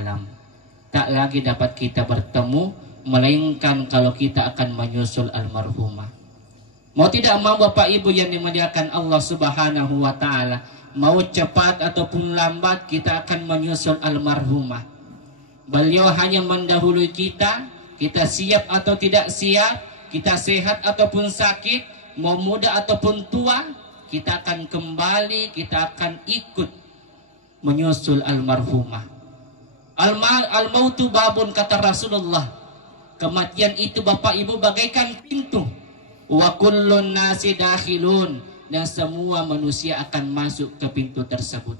alam. Tak lagi dapat kita bertemu, melainkan kalau kita akan menyusul almarhumah. Mau tidak mau Bapak Ibu yang dimuliakan Allah Subhanahu wa Ta'ala, mau cepat ataupun lambat kita akan menyusul almarhumah. Beliau hanya mendahului kita siap atau tidak siap, kita sehat ataupun sakit, mau muda ataupun tua, kita akan kembali, kita akan ikut menyusul almarhumah. Al-mautu babun, kata Rasulullah. Kematian itu Bapak Ibu bagaikan pintu. Wa kullun nasi dakhilun, dan semua manusia akan masuk ke pintu tersebut.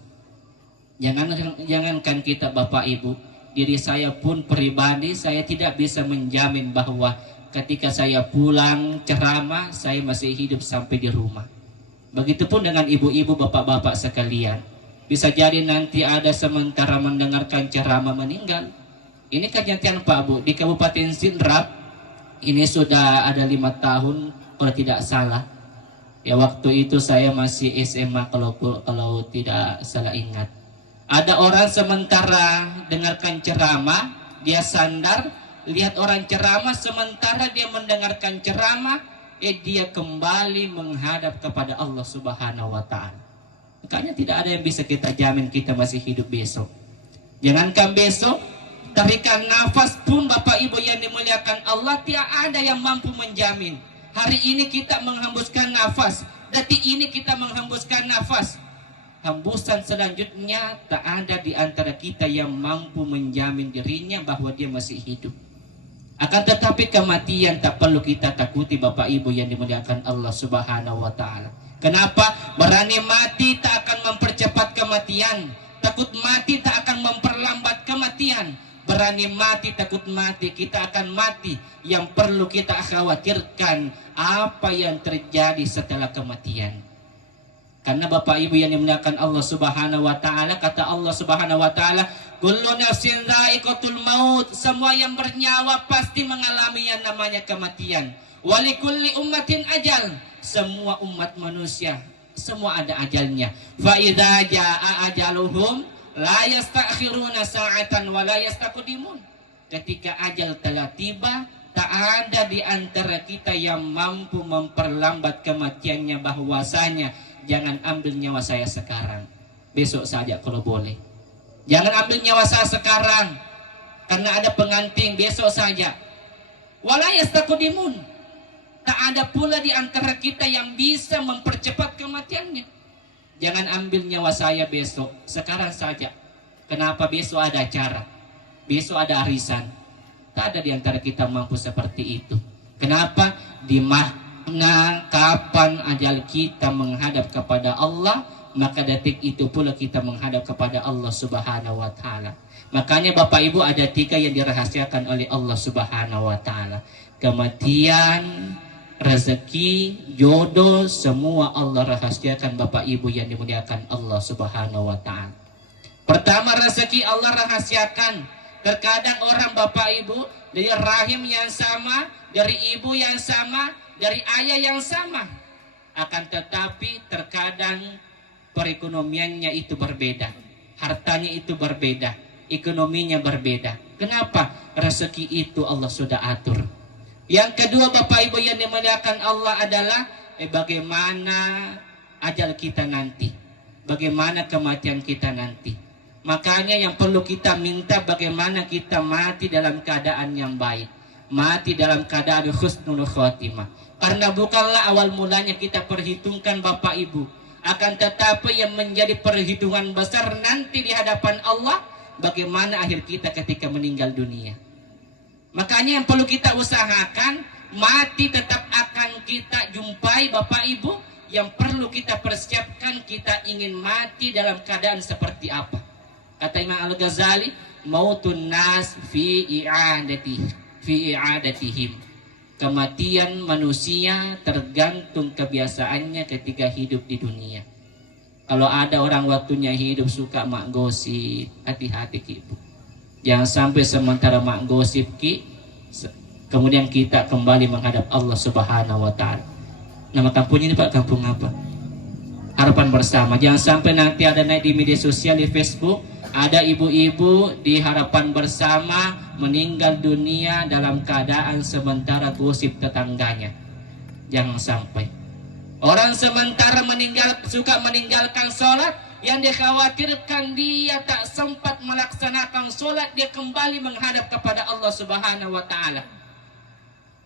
Jangankan kita Bapak Ibu, diri saya pun pribadi, saya tidak bisa menjamin bahwa ketika saya pulang ceramah saya masih hidup sampai di rumah. Begitupun dengan ibu-ibu, bapak-bapak sekalian. Bisa jadi nanti ada sementara mendengarkan ceramah meninggal. Ini kenyataan Pak Bu, di Kabupaten Sidrap ini sudah ada 5 tahun kalau tidak salah. Ya, waktu itu saya masih SMA kalau tidak salah ingat. Ada orang sementara dengarkan ceramah, dia sandar, lihat orang ceramah, sementara dia mendengarkan ceramah, dia kembali menghadap kepada Allah Subhanahu wa Ta'ala. Makanya tidak ada yang bisa kita jamin kita masih hidup besok. Jangankan besok, tarikan nafas pun Bapak Ibu yang dimuliakan Allah, tidak ada yang mampu menjamin. Hari ini kita menghembuskan nafas, detik ini kita menghembuskan nafas, hembusan selanjutnya tak ada di antara kita yang mampu menjamin dirinya bahwa dia masih hidup. Akan tetapi kematian tak perlu kita takuti Bapak Ibu yang dimuliakan Allah Subhanahu wa Ta'ala. Kenapa? Berani mati tak akan mempercepat kematian, takut mati tak akan memperlambat kematian. Berani mati, takut mati, kita akan mati. Yang perlu kita khawatirkan apa yang terjadi setelah kematian. Karena Bapak Ibu yang dimuliakan Allah Subhanahu wa Ta'ala, kata Allah Subhanahu wa Ta'ala, kullu nafsin dha'iqatul maut, semua yang bernyawa pasti mengalami yang namanya kematian. Walikulli ummatin ajal, semua umat manusia semua ada ajalnya. Fa idza jaa ajaluhum la yastakhiruna sa'atan wa la yastaqdimun. Ketika ajal telah tiba, tak ada di antara kita yang mampu memperlambat kematiannya. Bahwasanya jangan ambil nyawa saya sekarang, besok saja kalau boleh. Jangan ambil nyawa saya sekarang karena ada pengantin, besok saja. Wala yastaqdimun. Tak ada pula di antara kita yang bisa mempercepat kematiannya. Jangan ambil nyawa saya besok, sekarang saja. Kenapa? Besok ada acara, besok ada arisan. Tak ada di antara kita mampu seperti itu. Kenapa? Di mana, kapan ajal kita menghadap kepada Allah, maka detik itu pula kita menghadap kepada Allah Subhanahu wa Ta'ala. Makanya Bapak Ibu, ada 3 yang dirahasiakan oleh Allah Subhanahu wa Ta'ala. Kematian, rezeki, jodoh, semua Allah rahasiakan Bapak Ibu yang dimuliakan Allah Subhanahu wa Ta'ala. Pertama, rezeki Allah rahasiakan. Terkadang orang Bapak Ibu dari rahim yang sama, dari ibu yang sama, dari ayah yang sama, akan tetapi terkadang perekonomiannya itu berbeda, hartanya itu berbeda, ekonominya berbeda. Kenapa? Rezeki itu Allah sudah atur. Yang kedua Bapak Ibu yang dimuliakan Allah adalah bagaimana ajal kita nanti, bagaimana kematian kita nanti. Makanya yang perlu kita minta bagaimana kita mati dalam keadaan yang baik, mati dalam keadaan husnul khotimah. Karena bukanlah awal mulanya kita perhitungkan Bapak Ibu, akan tetapi yang menjadi perhitungan besar nanti di hadapan Allah, bagaimana akhir kita ketika meninggal dunia. Makanya yang perlu kita usahakan, mati tetap akan kita jumpai Bapak Ibu. Yang perlu kita persiapkan, kita ingin mati dalam keadaan seperti apa. Kata Imam Al-Ghazali, mautun nas fi i'adatihim. Kematian manusia tergantung kebiasaannya ketika hidup di dunia. Kalau ada orang waktunya hidup suka mak gosip, hati-hati Ibu. Jangan sampai sementara mak gosip kemudian kita kembali menghadap Allah Subhanahu wa Ta'ala. Nama kampungnya ini Pak, kampung apa? Harapan Bersama. Jangan sampai nanti ada naik di media sosial, di Facebook, Ada ibu-ibu di harapan bersama meninggal dunia dalam keadaan sementara gosip tetangganya. Jangan sampai orang sementara suka meninggalkan sholat, yang dikhawatirkan dia tak sempat melaksanakan sholat, dia kembali menghadap kepada Allah Subhanahu wa Ta'ala.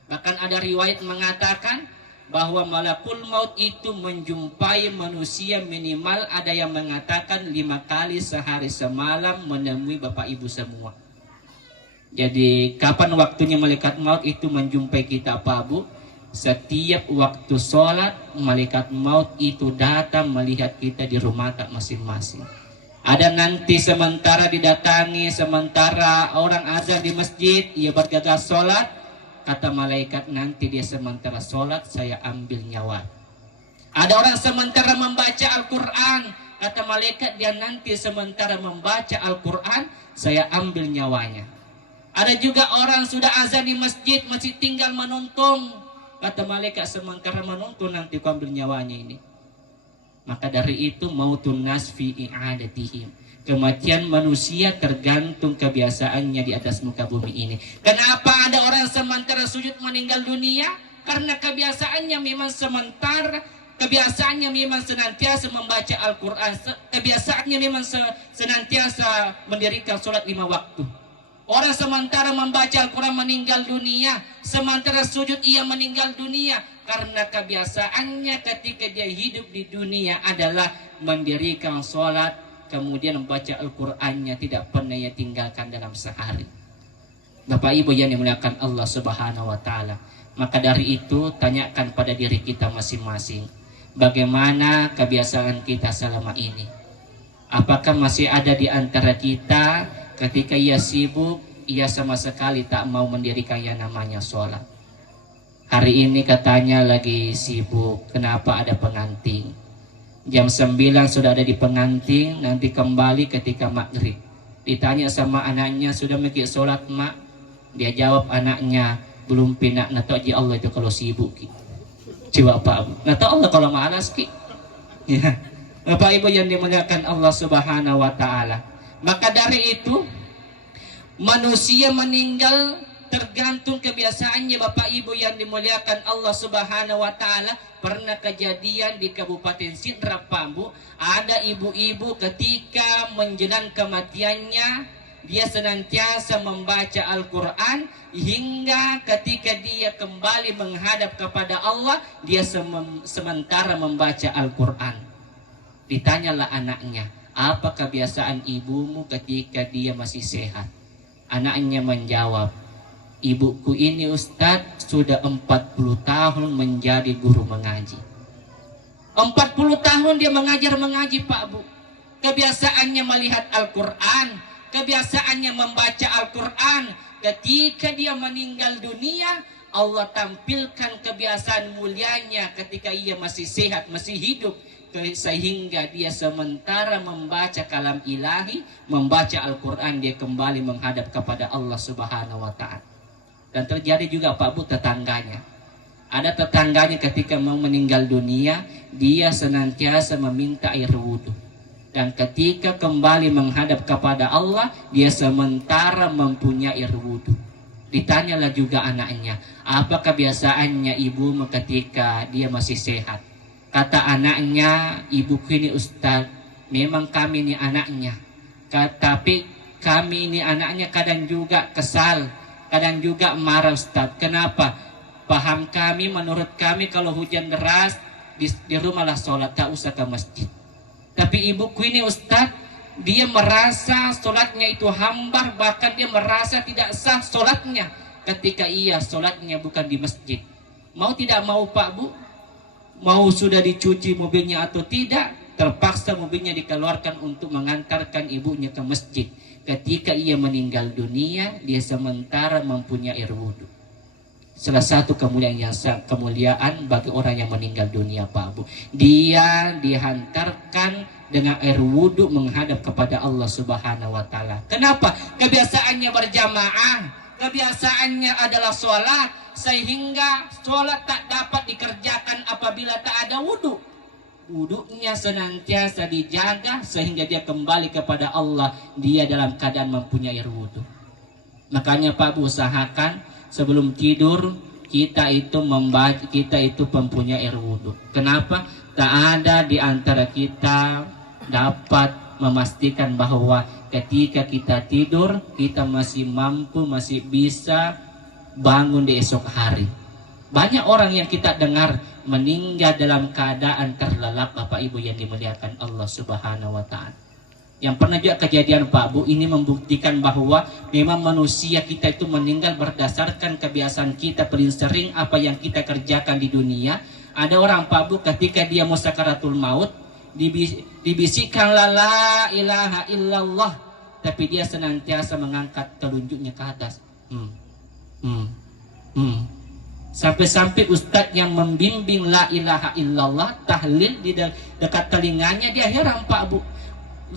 Bahkan ada riwayat mengatakan bahwa malakul maut itu menjumpai manusia minimal, ada yang mengatakan 5 kali sehari semalam menemui bapak ibu semua. Jadi kapan waktunya malaikat maut itu menjumpai kita Pak Bu? Setiap waktu sholat malaikat maut itu datang melihat kita di rumah tak masing-masing. Ada nanti sementara didatangi, sementara orang azan di masjid, ia bergegas sholat. Kata malaikat, nanti dia sementara sholat, saya ambil nyawa. Ada orang sementara membaca Al-Quran. Kata malaikat, dia nanti sementara membaca Al-Quran, saya ambil nyawanya. Ada juga orang sudah azan di masjid, masih tinggal menonton. Kata malaikat, sementara menonton, nanti ku ambil nyawanya ini. Maka dari itu, mautun nas fi i'adatihim. Kematian manusia tergantung kebiasaannya di atas muka bumi ini. Kenapa ada orang sementara sujud meninggal dunia? Karena kebiasaannya memang sementara, kebiasaannya memang senantiasa membaca Al-Quran, kebiasaannya memang senantiasa mendirikan sholat 5 waktu. Orang sementara membaca Al-Quran meninggal dunia, sementara sujud ia meninggal dunia. Karena kebiasaannya ketika dia hidup di dunia adalah mendirikan sholat, kemudian membaca Al-Qur'annya, tidak pernah ia tinggalkan dalam sehari. Bapak Ibu yang dimuliakan Allah Subhanahu wa Ta'ala, maka dari itu tanyakan pada diri kita masing-masing, bagaimana kebiasaan kita selama ini? Apakah masih ada di antara kita ketika ia sibuk, ia sama sekali tak mau mendirikan yang namanya sholat? Hari ini katanya lagi sibuk, kenapa ada pengantin? Jam 9 sudah ada di pengantin, nanti kembali ketika maghrib. Ditanya sama anaknya, sudah mikir sholat mak? Dia jawab anaknya, belum pinak. Nato ji Allah itu kalau sibuk ki. Coba Pak, nato Allah kalau malas ki. Ya. Bapak Ibu yang dimuliakan Allah Subhanahu wa Ta'ala. Maka dari itu manusia meninggal tergantung kebiasaannya. Bapak Ibu yang dimuliakan Allah Subhanahu wa Ta'ala. Pernah kejadian di Kabupaten Sidrap Pambu, ada ibu-ibu ketika menjelang kematiannya, dia senantiasa membaca Al-Quran hingga ketika dia kembali menghadap kepada Allah, dia sementara membaca Al-Quran. Ditanyalah anaknya, apa kebiasaan ibumu ketika dia masih sehat? Anaknya menjawab, ibuku ini Ustadz sudah 40 tahun menjadi guru mengaji. 40 tahun dia mengaji Pak Bu. Kebiasaannya melihat Al-Quran, kebiasaannya membaca Al-Quran. Ketika dia meninggal dunia, Allah tampilkan kebiasaan mulianya ketika ia masih sehat, masih hidup. Sehingga dia sementara membaca kalam ilahi, membaca Al-Quran, dia kembali menghadap kepada Allah Subhanahu wa Ta'ala. Dan terjadi juga Pak Bu tetangganya. Ada tetangganya ketika mau meninggal dunia, dia senantiasa meminta air wudhu. Dan ketika kembali menghadap kepada Allah, dia sementara mempunyai air wudhu. Ditanyalah juga anaknya, apa kebiasaannya ibumu ketika dia masih sehat? Kata anaknya, ibuku ini Ustaz, memang kami ini anaknya. Tapi kami ini anaknya kadang juga kesal, kadang juga marah Ustaz. Kenapa? Paham kami, menurut kami kalau hujan deras di rumahlah sholat, tak usah ke masjid. Tapi ibuku ini Ustaz, dia merasa sholatnya itu hambar, bahkan dia merasa tidak sah sholatnya ketika ia sholatnya bukan di masjid. Mau tidak mau Pak Bu, mau sudah dicuci mobilnya atau tidak, terpaksa mobilnya dikeluarkan untuk mengantarkan ibunya ke masjid. Ketika ia meninggal dunia, dia sementara mempunyai air wudhu. Salah satu kemuliaan bagi orang yang meninggal dunia Pak Bu, dia dihantarkan dengan air wudhu menghadap kepada Allah Subhanahu wa Ta'ala. Kenapa? Kebiasaannya berjamaah, kebiasaannya adalah sholat, sehingga sholat tak dapat dikerjakan apabila tak ada wudhu. wudhunya senantiasa dijaga sehingga dia kembali kepada Allah, dia dalam keadaan mempunyai air wudhu. Makanya Pak Bu, usahakan sebelum tidur kita itu mempunyai air wudhu. Kenapa? Tak ada di antara kita dapat memastikan bahwa ketika kita tidur kita masih mampu, masih bisa bangun di esok hari. Banyak orang yang kita dengar meninggal dalam keadaan terlelap, Bapak Ibu yang dimuliakan Allah Subhanahu wa Ta'ala. Yang pernah juga kejadian Pak Bu, ini membuktikan bahwa memang manusia kita itu meninggal berdasarkan kebiasaan kita paling sering apa yang kita kerjakan di dunia. Ada orang Pak Bu, ketika dia mau sakaratul maut, dibisikkanlah la ilaha illallah, tapi dia senantiasa mengangkat telunjuknya ke atas. Sampai-sampai ustadz yang membimbing la ilaha illallah tahlil di dekat telinganya, dia heran Pak Bu.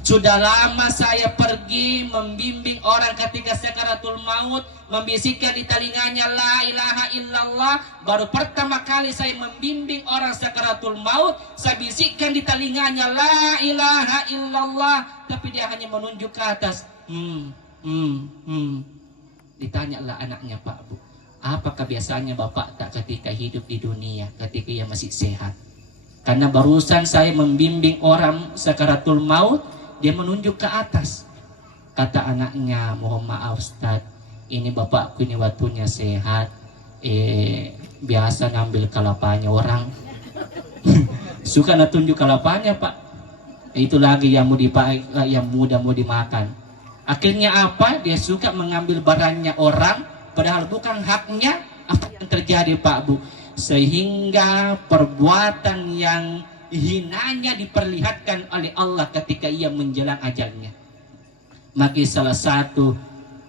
Sudah lama saya pergi membimbing orang ketika sakaratul maut, membisikkan di telinganya la ilaha illallah. Baru pertama kali saya membimbing orang sakaratul maut, saya bisikkan di telinganya la ilaha illallah, tapi dia hanya menunjuk ke atas. Ditanyalah anaknya, Pak Bu, apa kebiasaannya Bapak tak ketika hidup di dunia, ketika ia masih sehat? Karena barusan saya membimbing orang sakaratul maut, dia menunjuk ke atas. Kata anaknya, mohon maaf Ustaz, ini bapakku ini waktunya sehat, biasa ngambil kelapanya orang. Suka natunjuk kelapanya Pak. Itu lagi yang mau dipakai, yang muda mau dimakan. Akhirnya apa? Dia suka mengambil barangnya orang, padahal bukan haknya. Apa yang terjadi Pak Bu? Sehingga perbuatan yang hinanya diperlihatkan oleh Allah ketika ia menjelang ajalnya. Maka salah satu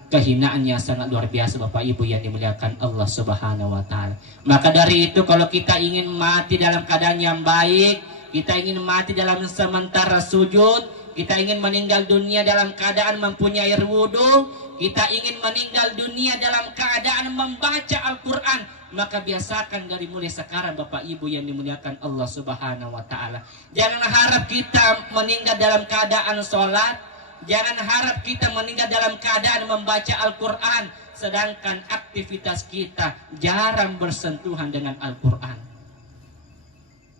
kehinaannya sangat luar biasa Bapak Ibu yang dimuliakan Allah Subhanahu wa Ta'ala. Maka dari itu kalau kita ingin mati dalam keadaan yang baik, kita ingin mati dalam sementara sujud, kita ingin meninggal dunia dalam keadaan mempunyai air wudhu, kita ingin meninggal dunia dalam keadaan membaca Al-Quran, maka biasakan dari mulai sekarang Bapak Ibu yang dimuliakan Allah Subhanahu wa Ta'ala. Jangan harap kita meninggal dalam keadaan sholat, jangan harap kita meninggal dalam keadaan membaca Al-Quran, sedangkan aktivitas kita jarang bersentuhan dengan Al-Quran.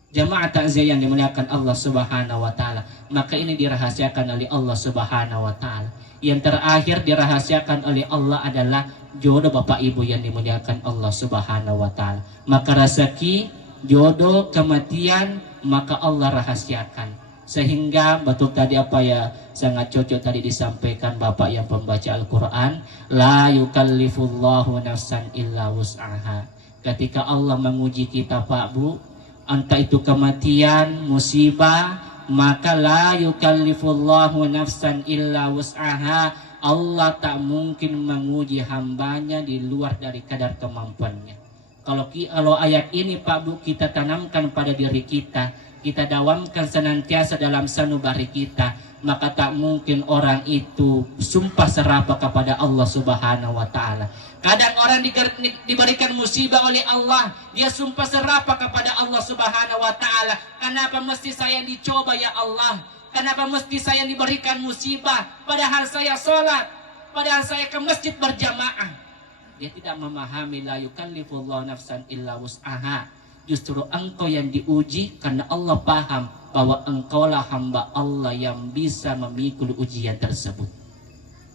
Jamaah takziah yang dimuliakan Allah Subhanahu wa Ta'ala, maka ini dirahasiakan oleh Allah Subhanahu wa Ta'ala. Yang terakhir dirahasiakan oleh Allah adalah jodoh Bapak Ibu yang dimuliakan Allah Subhanahu wa Ta'ala. Maka rezeki, jodoh, kematian, maka Allah rahasiakan. Sehingga betul tadi apa ya sangat cocok tadi disampaikan Bapak yang pembaca Al-Quran, la yukallifullahu nafsan illa wus'aha. Ketika Allah menguji kita Pak Bu, entah itu kematian, musibah, maka la yukallifullahu nafsan illa wus'aha. Allah tak mungkin menguji hambanya di luar dari kadar kemampuannya. Kalau ayat ini Pak Bu kita tanamkan pada diri kita, kita dawamkan senantiasa dalam sanubari kita, maka tak mungkin orang itu sumpah serapah kepada Allah Subhanahu wa Ta'ala. Kadang orang diberikan musibah oleh Allah, dia sumpah serapah kepada Allah Subhanahu wa Ta'ala. Kenapa mesti saya dicoba ya Allah? Kenapa mesti saya diberikan musibah? Padahal saya sholat, padahal saya ke masjid berjamaah. Dia tidak memahami la yukallifullahu nafsan illa wus'aha. Justru engkau yang diuji karena Allah paham bahwa engkaulah hamba Allah yang bisa memikul ujian tersebut.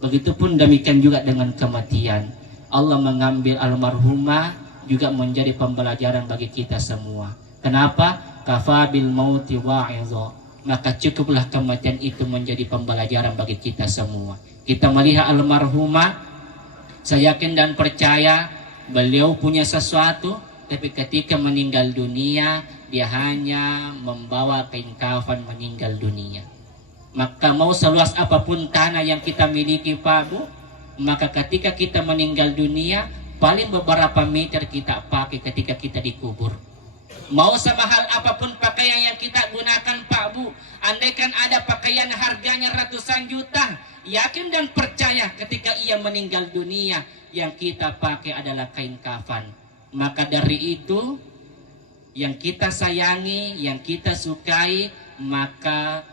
Begitupun demikian juga dengan kematian. Allah mengambil almarhumah juga menjadi pembelajaran bagi kita semua. Kenapa? Kafabil mauti wa'idha. Maka cukuplah kematian itu menjadi pembelajaran bagi kita semua. Kita melihat almarhumah, saya yakin dan percaya beliau punya sesuatu, tapi ketika meninggal dunia dia hanya membawa kain kafan meninggal dunia. Maka mau seluas apapun tanah yang kita miliki Pak Bu, maka ketika kita meninggal dunia paling beberapa meter kita pakai ketika kita dikubur. Mau semahal apapun pakaian yang kita gunakan Pak Bu, andaikan ada pakaian harganya ratusan juta, yakin dan percaya ketika ia meninggal dunia yang kita pakai adalah kain kafan. Maka dari itu yang kita sayangi, yang kita sukai, maka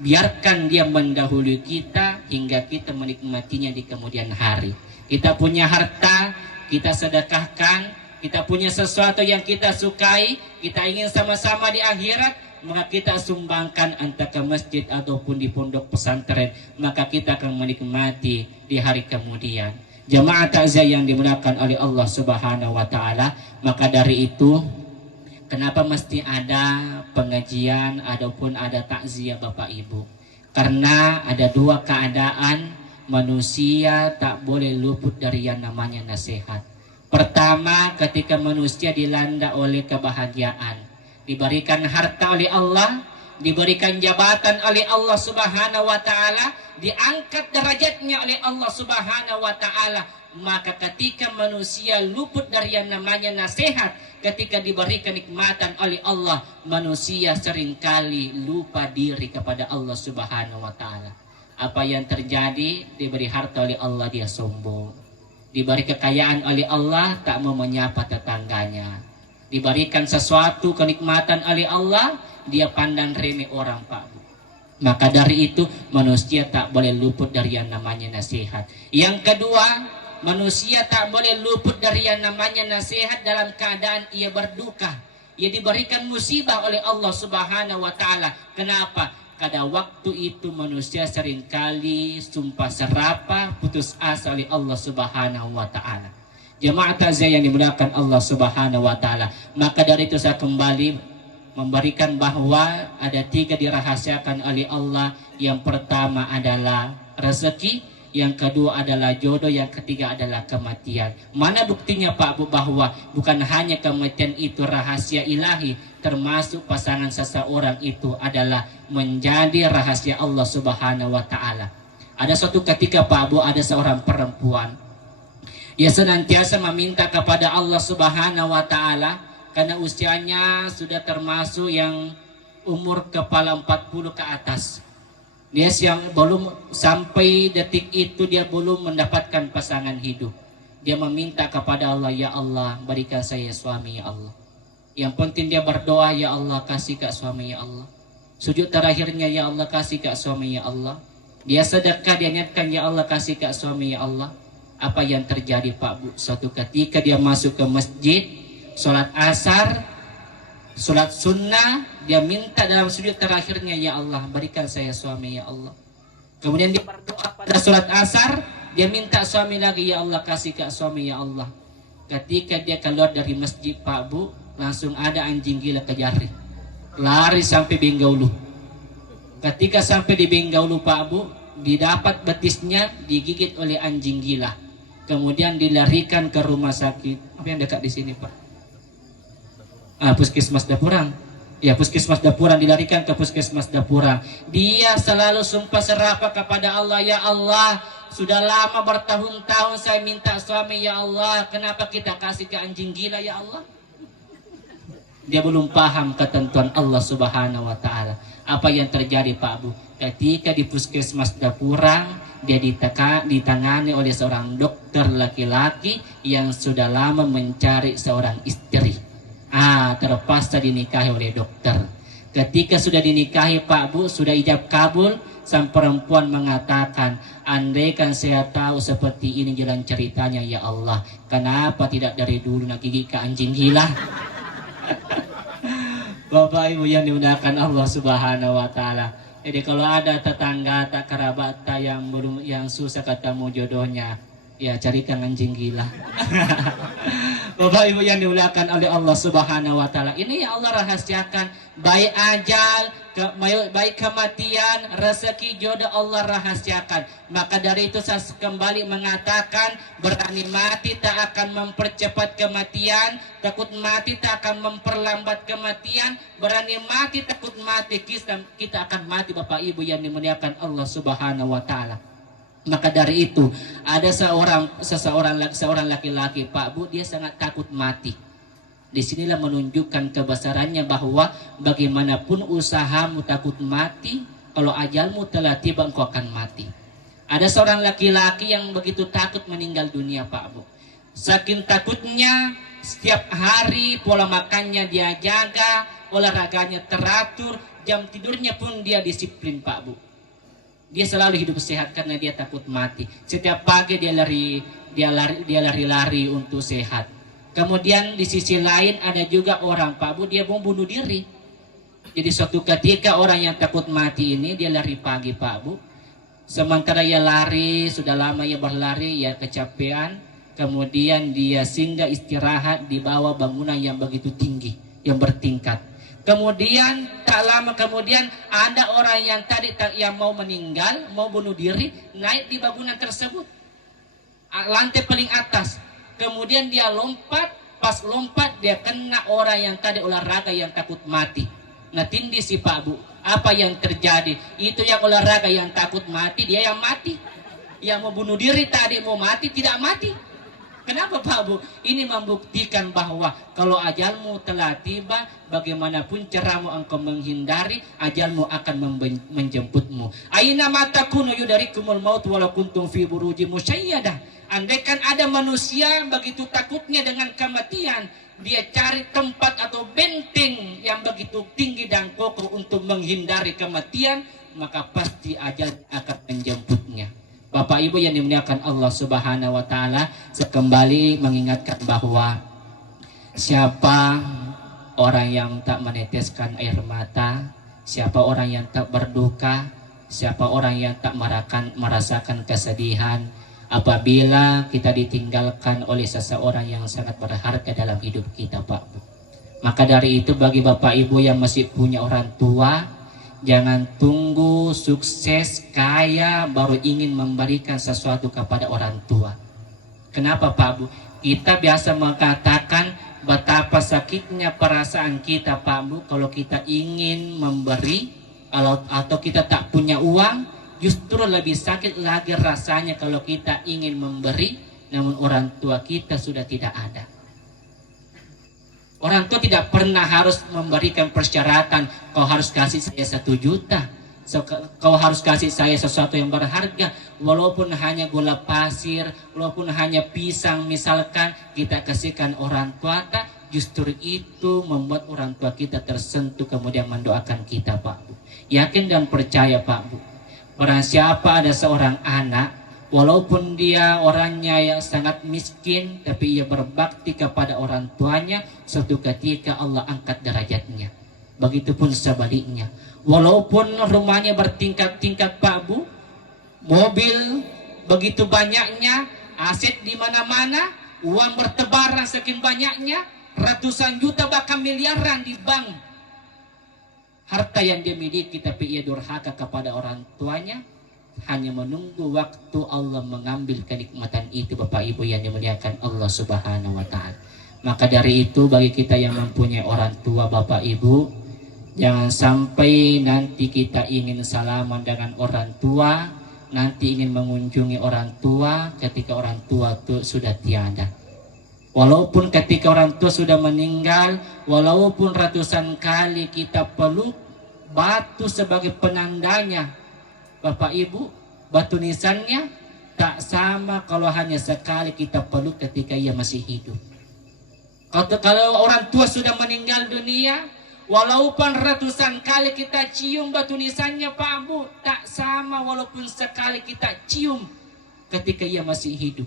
biarkan dia mendahului kita hingga kita menikmatinya di kemudian hari. Kita punya harta, kita sedekahkan. Kita punya sesuatu yang kita sukai, kita ingin sama-sama di akhirat, maka kita sumbangkan entah ke masjid ataupun di pondok pesantren, maka kita akan menikmati di hari kemudian. Jamaah takziah yang dimuliakan oleh Allah Subhanahu wa taala, maka dari itu kenapa mesti ada pengajian ataupun ada takziah Bapak Ibu? Karena ada dua keadaan manusia tak boleh luput dari yang namanya nasihat. Pertama, ketika manusia dilanda oleh kebahagiaan, diberikan harta oleh Allah, diberikan jabatan oleh Allah Subhanahu wa taala, diangkat derajatnya oleh Allah Subhanahu wa taala, maka ketika manusia luput dari yang namanya nasihat, ketika diberikan nikmatan oleh Allah, manusia seringkali lupa diri kepada Allah Subhanahu wa taala. Apa yang terjadi? Diberi harta oleh Allah, dia sombong. Diberi kekayaan oleh Allah, tak mau menyapa tetangganya. Diberikan sesuatu kenikmatan oleh Allah, dia pandang remeh orang, Pak Bu. Maka dari itu manusia tak boleh luput dari yang namanya nasihat. Yang kedua, manusia tak boleh luput dari yang namanya nasihat dalam keadaan ia berduka. Ia diberikan musibah oleh Allah Subhanahu wa taala. Kenapa? Pada waktu itu manusia seringkali sumpah serapah, putus asa oleh Allah Subhanahu wa taala. Jemaah takziah yang dimuliakan Allah Subhanahu wa taala. Maka dari itu saya kembali memberikan bahwa ada 3 dirahasiakan oleh Allah. Yang pertama adalah rezeki, yang kedua adalah jodoh, yang ketiga adalah kematian. Mana buktinya Pak Bu bahwa bukan hanya kematian itu rahasia ilahi, termasuk pasangan seseorang itu adalah menjadi rahasia Allah Subhanahu wa taala. Ada suatu ketika Pak Bu, ada seorang perempuan, ia senantiasa meminta kepada Allah Subhanahu wa taala karena usianya sudah termasuk yang umur kepala 40 ke atas. Dia yang belum sampai detik itu dia belum mendapatkan pasangan hidup. Dia meminta kepada Allah, ya Allah, berikan saya suami ya Allah. Yang penting dia berdoa, ya Allah, kasih ke suami ya Allah. Sujud terakhirnya, ya Allah, kasih ke suami ya Allah. Dia sedekah, dia niatkan, ya Allah, kasih ke suami ya Allah. Apa yang terjadi Pak Bu? Suatu ketika dia masuk ke masjid, sholat asar, sholat sunnah, dia minta dalam sujud terakhirnya, ya Allah, berikan saya suami ya Allah. Kemudian dia berdoa pada sholat asar, dia minta suami lagi, ya Allah, kasih ke suami ya Allah. Ketika dia keluar dari masjid Pak Bu, langsung ada anjing gila kejar, lari sampai Bengaulu. Ketika sampai di Bengaulu Pak Bu, didapat betisnya digigit oleh anjing gila. Kemudian dilarikan ke rumah sakit. Apa yang dekat di sini Pak? Puskesmas Dapurang. Ya, Puskesmas Dapurang, dilarikan ke Puskesmas Dapurang. Dia selalu sumpah serapah kepada Allah, ya Allah, sudah lama bertahun-tahun saya minta suami ya Allah, kenapa kita kasih ke anjing gila ya Allah? Dia belum paham ketentuan Allah Subhanahu wa taala. Apa yang terjadi Pak Bu? Ketika di Puskesmas Dapurang, dia ditangani oleh seorang dokter laki-laki yang sudah lama mencari seorang istri. Terpaksa dinikahi oleh dokter. Ketika sudah dinikahi Pak Bu, sudah ijab kabul, sang perempuan mengatakan, andaikan saya tahu seperti ini jalan ceritanya ya Allah, kenapa tidak dari dulu nak gigi ke anjing gila? Bapak Ibu yang dimuliakan Allah Subhanahu wa taala. Jadi kalau ada tetangga tak kerabat tak yang susah ketemu jodohnya, ya carikan anjing gila. Bapak Ibu yang dimuliakan oleh Allah Subhanahu wa taala. Ini ya Allah rahasiakan, baik ajal, baik kematian, rezeki, jodoh Allah rahasiakan. Maka dari itu saya kembali mengatakan, berani mati tak akan mempercepat kematian, takut mati tak akan memperlambat kematian, berani mati takut mati, kita akan mati Bapak Ibu yang dimuliakan Allah Subhanahu wa taala. Maka dari itu ada seorang laki-laki Pak Bu, dia sangat takut mati. Disinilah menunjukkan kebesarannya bahwa bagaimanapun usahamu takut mati, kalau ajalmu telah tiba engkau akan mati. Ada seorang laki-laki yang begitu takut meninggal dunia Pak Bu. Saking takutnya setiap hari pola makannya dia jaga, olahraganya teratur, jam tidurnya pun dia disiplin Pak Bu. Dia selalu hidup sehat karena dia takut mati. Setiap pagi dia lari-lari untuk sehat. Kemudian di sisi lain ada juga orang Pak Bu, dia mau bunuh diri. Jadi suatu ketika orang yang takut mati ini dia lari pagi Pak Bu. Sementara ia lari, sudah lama ia berlari, ia kecapean. Kemudian dia singgah istirahat di bawah bangunan yang begitu tinggi, yang bertingkat. Kemudian tak lama kemudian ada orang yang tadi yang mau meninggal, mau bunuh diri, naik di bangunan tersebut, lantai paling atas. Kemudian dia lompat, pas lompat dia kena orang yang tadi olahraga yang takut mati. Nah tindih si Pak Bu, apa yang terjadi? Itu yang olahraga yang takut mati, dia yang mati. Yang mau bunuh diri tadi mau mati, tidak mati. Kenapa Pak Bu? Ini membuktikan bahwa kalau ajalmu telah tiba, bagaimanapun caramu engkau menghindari, ajalmu akan menjemputmu. Aina matakunu yudarikumul maut walau kuntum fi burujin musyayyadah. Andaikan ada manusia begitu takutnya dengan kematian, dia cari tempat atau benteng yang begitu tinggi dan kokoh untuk menghindari kematian, maka pasti ajal akan menjemputnya. Bapak Ibu yang dimuliakan Allah Subhanahu wa taala, saya kembali mengingatkan bahwa siapa orang yang tak meneteskan air mata, siapa orang yang tak berduka, siapa orang yang tak merasakan kesedihan apabila kita ditinggalkan oleh seseorang yang sangat berharga dalam hidup kita Pak. Maka dari itu bagi Bapak Ibu yang masih punya orang tua, jangan tunggu sukses kaya baru ingin memberikan sesuatu kepada orang tua. Kenapa Pak Bu? Kita biasa mengatakan betapa sakitnya perasaan kita Pak Bu kalau kita ingin memberi atau kita tak punya uang. Justru lebih sakit lagi rasanya kalau kita ingin memberi namun orang tua kita sudah tidak ada. Orang tua tidak pernah harus memberikan persyaratan, kau harus kasih saya 1 juta, kau harus kasih saya sesuatu yang berharga, walaupun hanya gula pasir, walaupun hanya pisang misalkan kita kasihkan orang tua, justru itu membuat orang tua kita tersentuh kemudian mendoakan kita Pak Bu. Yakin dan percaya Pak Bu, orang siapa ada seorang anak, walaupun dia orangnya yang sangat miskin, tapi ia berbakti kepada orang tuanya, suatu ketika Allah angkat derajatnya. Begitupun sebaliknya. Walaupun rumahnya bertingkat-tingkat Pak Bu, mobil begitu banyaknya, aset di mana-mana, uang bertebaran sekian banyaknya, ratusan juta bahkan miliaran di bank. Harta yang dia miliki tapi ia durhaka kepada orang tuanya, hanya menunggu waktu Allah mengambil kenikmatan itu Bapak Ibu yang dimuliakan Allah Subhanahu wa taala. Maka dari itu bagi kita yang mempunyai orang tua Bapak Ibu, jangan sampai nanti kita ingin salaman dengan orang tua, nanti ingin mengunjungi orang tua ketika orang tua itu sudah tiada. Walaupun ketika orang tua sudah meninggal, walaupun ratusan kali kita peluk, batu sebagai penandanya Bapak Ibu, batu nisannya tak sama kalau hanya sekali kita peluk ketika ia masih hidup. Kalau orang tua sudah meninggal dunia, walaupun ratusan kali kita cium batu nisannya Pak Bu, tak sama walaupun sekali kita cium ketika ia masih hidup.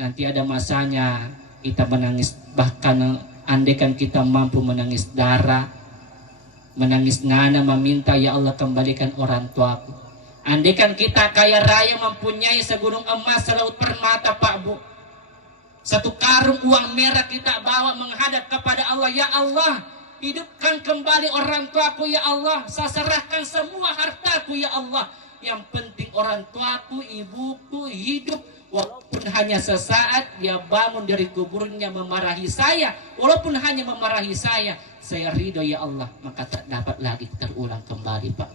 Nanti ada masanya kita menangis, bahkan andaikan kita mampu menangis darah, menangis ngana meminta ya Allah kembalikan orang tuaku. Andaikan kita kaya raya mempunyai segunung emas selaut permata Pak Bu, 1 karung uang merah kita bawa menghadap kepada Allah, ya Allah hidupkan kembali orang tuaku ya Allah, saya serahkan semua hartaku ya Allah, yang penting orang tuaku ibuku hidup. Walaupun hanya sesaat dia bangun dari kuburnya memarahi saya, walaupun hanya memarahi saya ridho ya Allah, maka tak dapat lagi terulang kembali Pak.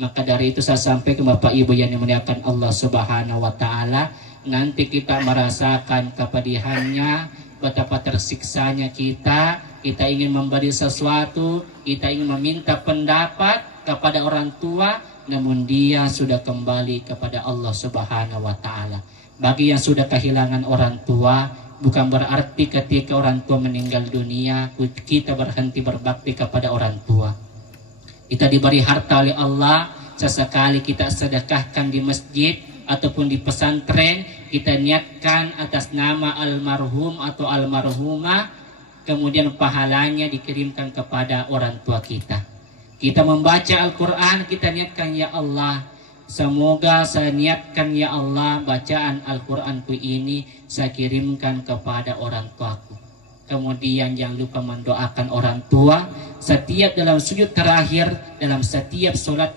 Maka dari itu saya sampaikan Bapak Ibu yang dimuliakan Allah Subhanahu wa taala, nanti kita merasakan kepedihannya, betapa tersiksanya kita ingin memberi sesuatu, kita ingin meminta pendapat kepada orang tua, namun dia sudah kembali kepada Allah Subhanahu wa taala. Bagi yang sudah kehilangan orang tua, Bukan berarti ketika orang tua meninggal dunia kita berhenti berbakti kepada orang tua. Kita diberi harta oleh Allah, sesekali kita sedekahkan di masjid ataupun di pesantren, kita niatkan atas nama almarhum atau almarhumah, kemudian pahalanya dikirimkan kepada orang tua kita. Kita membaca Al-Quran, kita niatkan, ya Allah, semoga saya niatkan, ya Allah, bacaan Al-Quranku ini saya kirimkan kepada orang tuaku. Kemudian jangan lupa mendoakan orang tua. Setiap dalam sujud terakhir, dalam setiap solat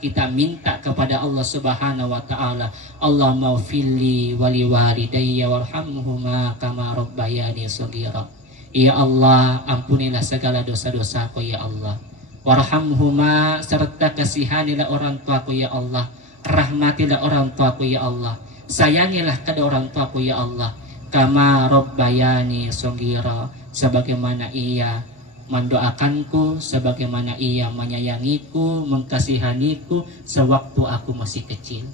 kita minta kepada Allah Subhanahu wa taala, Allahumma ufilli wali walidayya warhamhuma kama rabbayani shaghira. Ya Allah, ampunilah segala dosa-dosaku ya Allah. Warhamhuma, serta kasihanilah orang tuaku ya Allah. Rahmatilah orang tuaku ya Allah. Sayangilah kedua orang tuaku ya Allah. Kama rabbayani shaghira, sebagaimana ia mendoakanku, sebagaimana ia menyayangiku, mengkasihaniku sewaktu aku masih kecil.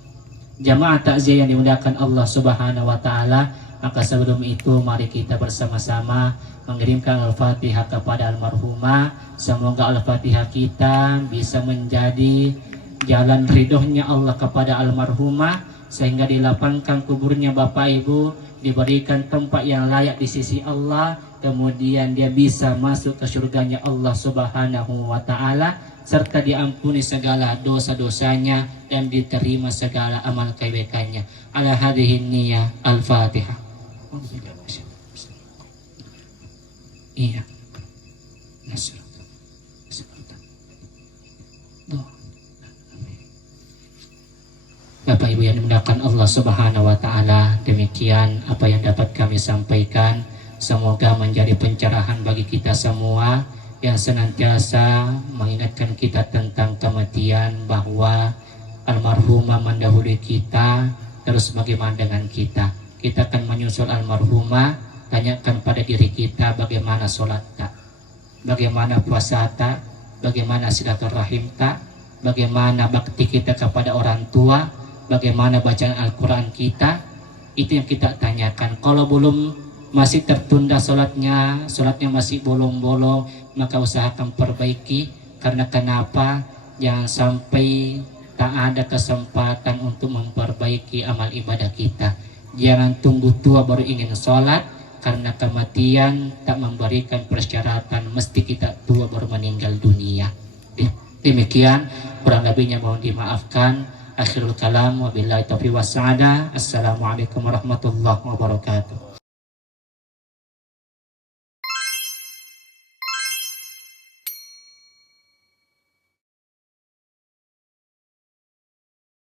Jamaah takziah yang dimuliakan Allah Subhanahu wa taala, maka sebelum itu mari kita bersama-sama mengirimkan Al-Fatihah kepada almarhumah. Semoga Al-Fatihah kita bisa menjadi jalan ridhonya Allah kepada almarhumah, sehingga dilapangkan kuburnya Bapak Ibu, diberikan tempat yang layak di sisi Allah, kemudian dia bisa masuk ke surganya Allah Subhanahu wa taala, serta diampuni segala dosa-dosanya dan diterima segala amal kebaikannya. Ala hadhihi niyyah. Al-Fatihah. Iya. Bapak Ibu yang dimuliakan Allah Subhanahu wa taala, demikian apa yang dapat kami sampaikan. Semoga menjadi pencerahan bagi kita semua yang senantiasa mengingatkan kita tentang kematian, bahwa almarhumah mendahului kita, terus bagaimana dengan kita. Kita akan menyusul almarhumah, tanyakan pada diri kita bagaimana sholat tak, bagaimana puasa tak, bagaimana silaturahim tak, bagaimana bakti kita kepada orang tua, bagaimana bacaan Al-Quran kita. Itu yang kita tanyakan. Kalau belum, masih tertunda sholatnya masih bolong-bolong, maka usahakan perbaiki. Karena kenapa? Jangan sampai tak ada kesempatan untuk memperbaiki amal ibadah kita. Jangan tunggu tua baru ingin sholat, karena kematian tak memberikan persyaratan mesti kita tua baru meninggal dunia. Demikian, kurang lebihnya mohon dimaafkan. Akhirul kalam, wabillahi taufiq was sa'adah. Assalamualaikum warahmatullahi wabarakatuh.